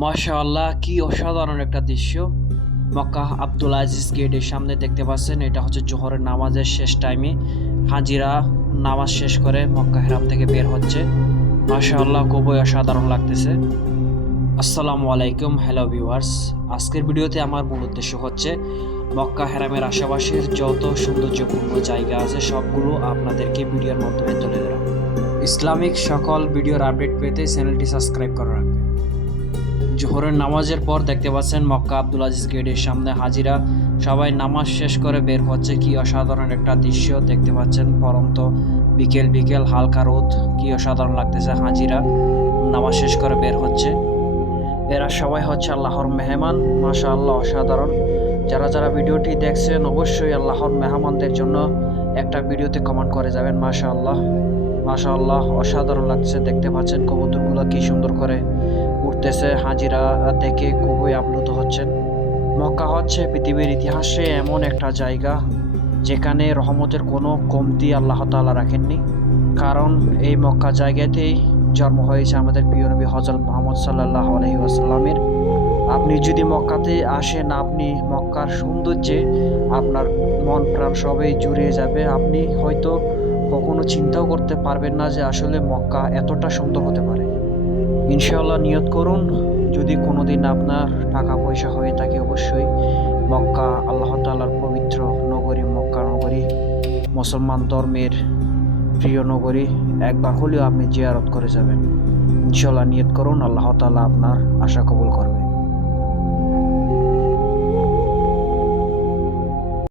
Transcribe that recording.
মাশাআল্লাহ, কি অসাধারণ একটা দৃশ্য। মক্কা আব্দুল আজিজ গেটের সামনে দেখতে পাচ্ছেন, এটা হচ্ছে জোহরের নামাজের শেষ টাইমে হাজিরা নামাজ শেষ করে মক্কা হেরাম থেকে বের হচ্ছে। মাশাআল্লাহ, খুবই অসাধারণ লাগতেছে। আসসালামু আলাইকুম হ্যালো ভিউয়ার্স আজকের ভিডিওতে আমার মূল উদ্দেশ্য হচ্ছে, মক্কা হেরামের আশেপাশের যত সৌন্দর্যপূর্ণ জায়গা আছে, সবগুলো আপনাদেরকে ভিডিওর মাধ্যমে তুলে ধরা। ইসলামিক সকল ভিডিওর আপডেট পেতে চ্যানেলটি সাবস্ক্রাইব করে রাখবেন। জোহরের নামাজের পর দেখতে পাচ্ছেন মক্কা আব্দুল আজিজ গেটের সামনে হাজিরা। সবাই নামাজ শেষ করে বের হচ্ছে। কি অসাধারণ একটা দৃশ্য দেখতে পাচ্ছেন পরন্ত। বিকেল বিকেল, হালকা রোদ। কি অসাধারণ লাগতেছে হাজিরা। নামাজ শেষ করে বের হচ্ছে। এরা সবাই হচ্ছে আল্লাহর মেহমান। মাশা আল্লাহ অসাধারণ। যারা যারা ভিডিওটি দেখছেন, অবশ্যই আল্লাহর মেহমানদের জন্য একটা ভিডিওতে কমেন্ট করে যাবেন মাশা আল্লাহ মাশা আল্লাহ অসাধারণ লাগছে দেখতে পাচ্ছেন কবুতরগুলো কি সুন্দর করে উঠতেছে হাজিরা দেখে খুবই আপ্লুত হচ্ছেন। মক্কা হচ্ছে পৃথিবীর ইতিহাসে এমন একটা জায়গা যেখানে রহমতের কোনো কমতি আল্লাহ তাআলা রাখেননি। কারণ এই মক্কা জায়গাতেই জন্ম হয়েছে আমাদের প্রিয় নবী হজরত মোহাম্মদ সাল্লাহ আলহি আসাল্লামের আপনি যদি মক্কাতে আসেন, আপনি মক্কার সৌন্দর্যে আপনার মন প্রাণ সবই জুড়িয়ে যাবে। আপনি হয়তো কখনো চিন্তাও করতে পারবেন না যে আসলে মক্কা এতটা সুন্দর হতে পারে। ইনশাআল্লাহ নিয়ত করুন। যদি কোনো দিন আপনার টাকা পয়সা হয়ে থাকে, অবশ্যই মক্কা, আল্লাহ তালার পবিত্র নগরী, মক্কা নগরী, মুসলমান ধর্মের প্রিয় নগরী একবার হলেও আপনি জিয়ারত করে যাবেন। ইনশাল্লাহ নিয়ত করুন, আল্লাহ তাআলা আপনার আশা কবুল করবে।